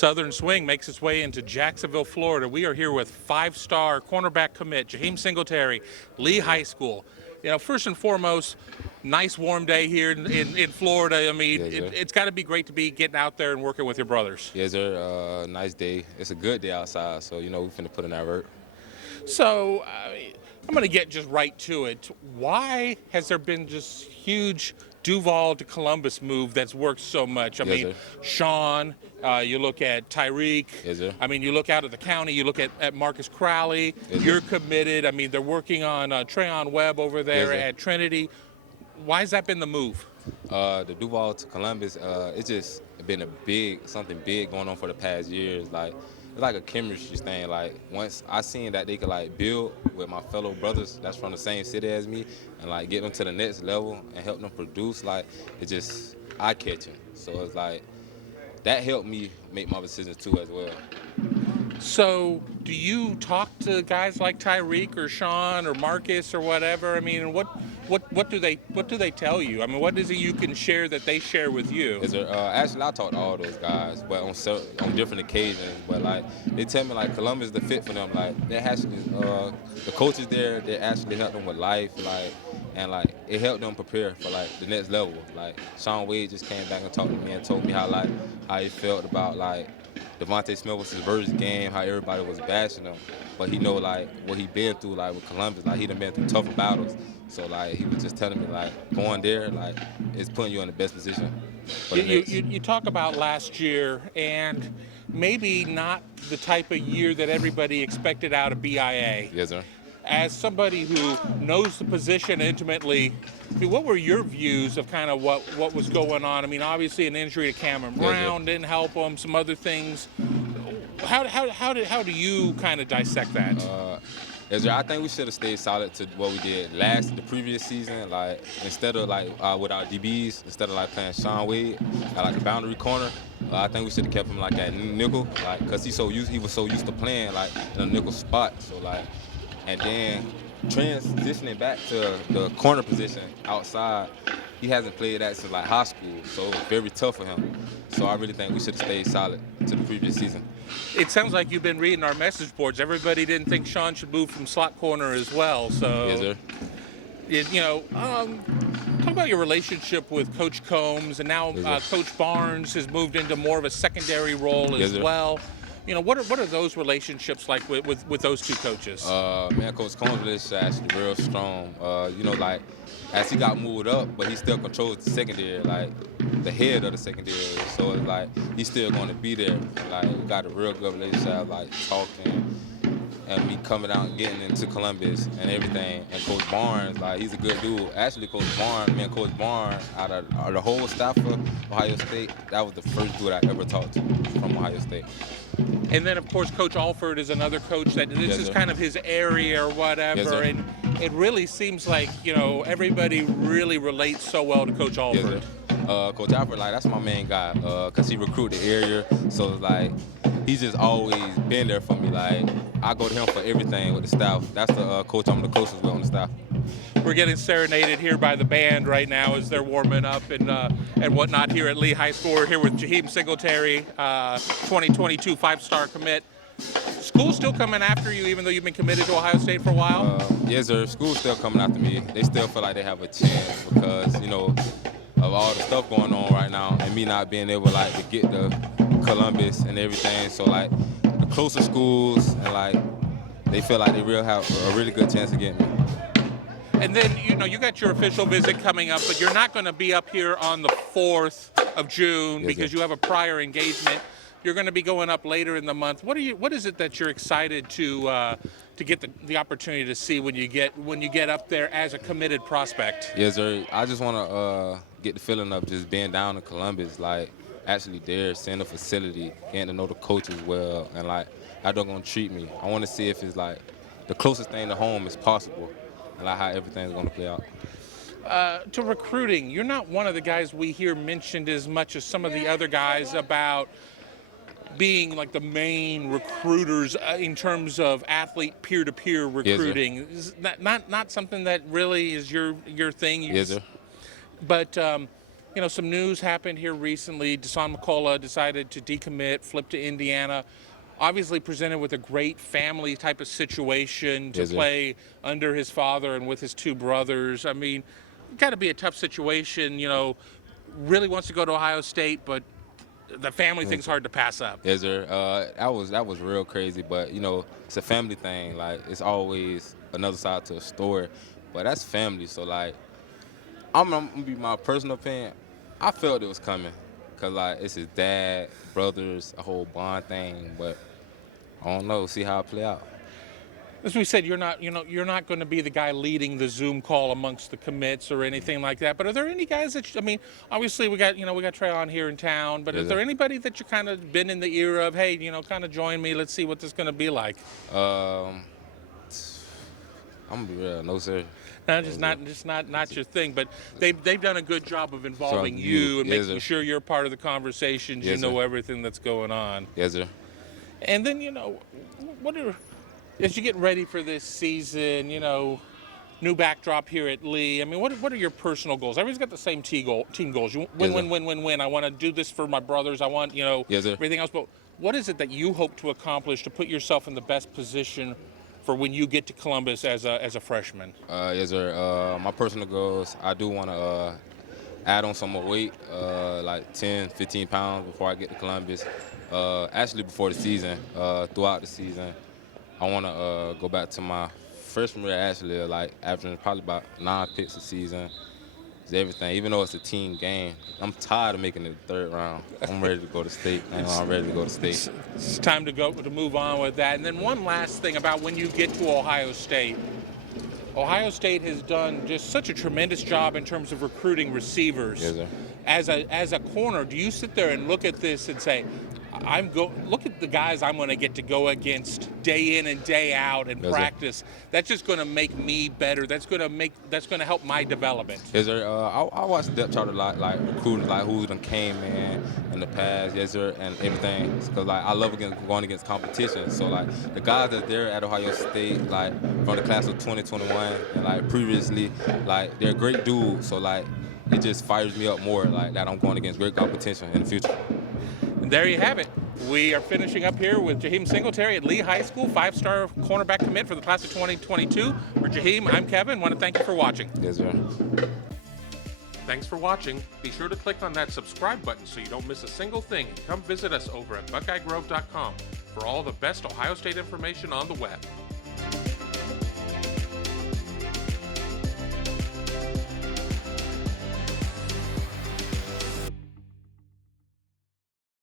Southern Swing makes its way into Jacksonville, Florida. We are here with five-star cornerback commit Jaheim Singletary, Lee High School. You know, first and foremost, nice warm day here in Florida. I mean, Yes, it's got to be great to be getting out there and working with your brothers. Yes, sir. Nice day. It's a good day outside, so we finna put in that work. So I'm going to get just right to it. Why has there been just huge Duval to Columbus move that's worked so much? I Yes, mean, sir. Sean, you look at Tyreek. Yes, sir. I mean, you look out at the county, you look at Marcus Crowley. Yes, sir. You're committed. I mean, they're working on Treyon Webb over there Yes, sir. at Trinity. Why has that been the move? The Duval to Columbus, it's just been something big going on for the past years. Like, it's like a chemistry thing. Like, once I seen that they could build with my fellow brothers that's from the same city as me and get them to the next level and help them produce, it's just eye-catching. So it's that helped me make my decisions too as well. So, do you talk to guys like Tyreek or Sean or Marcus or whatever? I mean, what do they tell you? I mean, what is it you can share that they share with you? Is there, actually, I talk to all those guys, but on different occasions. But they tell me Columbus is the fit for them. They actually, the coaches there, they actually help them with life, and it helped them prepare for the next level. Sean Wade just came back and talked to me and told me how he felt about Devontae Smith was his versus game, how everybody was bashing him, but he know what he been through with Columbus, he done been through tougher battles. So he was just telling me going there it's putting you in the best position. For the next. You talk about last year and maybe not the type of year that everybody expected out of BIA. Yes, sir. As somebody who knows the position intimately, I mean, what were your views of kind of what was going on? I mean, obviously an injury to Cameron Brown didn't help him. Some other things. How do you kind of dissect that? Yes, sir. I think we should have stayed solid to what we did the previous season. Instead of with our DBs, instead of playing Sean Wade at the boundary corner, I think we should have kept him at nickel, because he was so used to playing in a nickel spot. So and then transitioning back to the corner position outside, he hasn't played that since high school, so it was very tough for him. So I really think we should have stayed solid to the previous season. It sounds like you've been reading our message boards. Everybody didn't think Sean should move from slot corner as well. So, yes, sir. Talk about your relationship with Coach Combs, and now Yes, Coach Barnes has moved into more of a secondary role as Yes, well. What are those relationships like with those two coaches? Man, Coach Combs' relationship is actually real strong. As he got moved up, but he still controls the secondary, the head of the secondary. So it's he's still going to be there. We got a real good relationship, talking, and me coming out and getting into Columbus and everything. And Coach Barnes, he's a good dude. Actually, Coach Barnes, out of the whole staff of Ohio State, that was the first dude I ever talked to from Ohio State. And then, of course, Coach Alford is another coach that this Yes, is sir. kind of his area or whatever. Yes, sir. And it really seems like, everybody really relates so well to Coach Alford. Yes, sir. Coach Alford, that's my main guy, because he recruited the area. So, he's just always been there for me. I go to him for everything with the staff. That's the coach I'm the closest with on the staff. We're getting serenaded here by the band right now as they're warming up and whatnot here at Lee High School. We're here with Jaheim Singletary, 2022 five-star commit. School's still coming after you, even though you've been committed to Ohio State for a while? Yes, sir. School's still coming after me. They still feel like they have a chance because, of all the stuff going on right now and me not being able, to get to Columbus and everything. So, the closer schools, and, they feel like they have a really good chance of getting me. And then, you got your official visit coming up, but you're not going to be up here on the 4th of June because you have a prior engagement. You're going to be going up later in the month. What is it that you're excited to get the opportunity to see when you get up there as a committed prospect? Yes, sir. I just want to get the feeling of just being down in Columbus, actually there, seeing the facility, getting to know the coaches well, and how they're going to treat me. I want to see if it's the closest thing to home as possible. And how everything's going to play out. To recruiting, you're not one of the guys we hear mentioned as much as some of the other guys about being the main recruiters in terms of athlete peer-to-peer recruiting. Yes, is not something that really is your thing. Yes, sir. But you know, some news happened here recently. Deshaun McCullough decided to decommit, flip to Indiana. Obviously presented with a great family type of situation to Yes, sir. play under his father and with his two brothers. I mean, got to be a tough situation, you know, really wants to go to Ohio State, but the family thing's hard to pass up. Yes, sir. That was real crazy, but you know, it's a family thing. Like it's always another side to a story, but that's family. So like, I'm gonna be my personal opinion. I felt it was coming, cause like it's his dad, brothers, a whole bond thing. But I don't know. See how it play out. As we said, you're not going to be the guy leading the Zoom call amongst the commits or anything like that. But are there any guys that I mean, obviously we got Trayon here in town, but Yes, is there sir. anybody that you kind of been in the ear of? Hey, you know, kind of join me. Let's see what this is going to be like. I'm gonna be real. No, sir. Not your thing, but they've done a good job of involving So, you and yes, making sir. sure you're part of the conversations. Yes, you know sir. everything that's going on. Yes, sir. And then, you know, as you get ready for this season, you know, new backdrop here at Lee. I mean, what are your personal goals? Everybody's got the same team goals. You win, Yes, sir. win. I want to do this for my brothers. I want, you know, Yes, sir. everything else. But what is it that you hope to accomplish to put yourself in the best position for when you get to Columbus as a freshman? Yes, sir. My personal goals, I do want to add on some more weight, like 10, 15 pounds before I get to Columbus. Actually, before the season, throughout the season, I want to go back to my freshman year, actually, like averaging probably about 9 picks a season. It's everything, even though it's a team game. I'm tired of making it the third round. I'm ready to go to state. I'm ready to go to state. It's time to move on with that. And then one last thing about when you get to Ohio State. Ohio State has done just such a tremendous job in terms of recruiting receivers. Yes, sir. As a corner, do you sit there and look at this and say, look at the guys I'm going to get to go against day in and day out and Yes, sir. practice. That's just going to make me better. That's going to help my development. Yes, sir. I watch the depth chart a lot, like recruiting, like who's done came in the past, yes, sir, and everything. Because like I love going against competition. So like the guys that they're at Ohio State, like from the class of 2021 and like previously, like they're great dudes. So like it just fires me up more, like that I'm going against great competition in the future. And there you have it. We are finishing up here with Jaheim Singletary at Lee High School, 5-star cornerback commit for the class of 2022. For Jaheim, I'm Kevin. Want to thank you for watching. Yes, sir. Thanks for watching. Be sure to click on that subscribe button so you don't miss a single thing, and come visit us over at BuckeyeGrove.com for all the best Ohio State information on the web.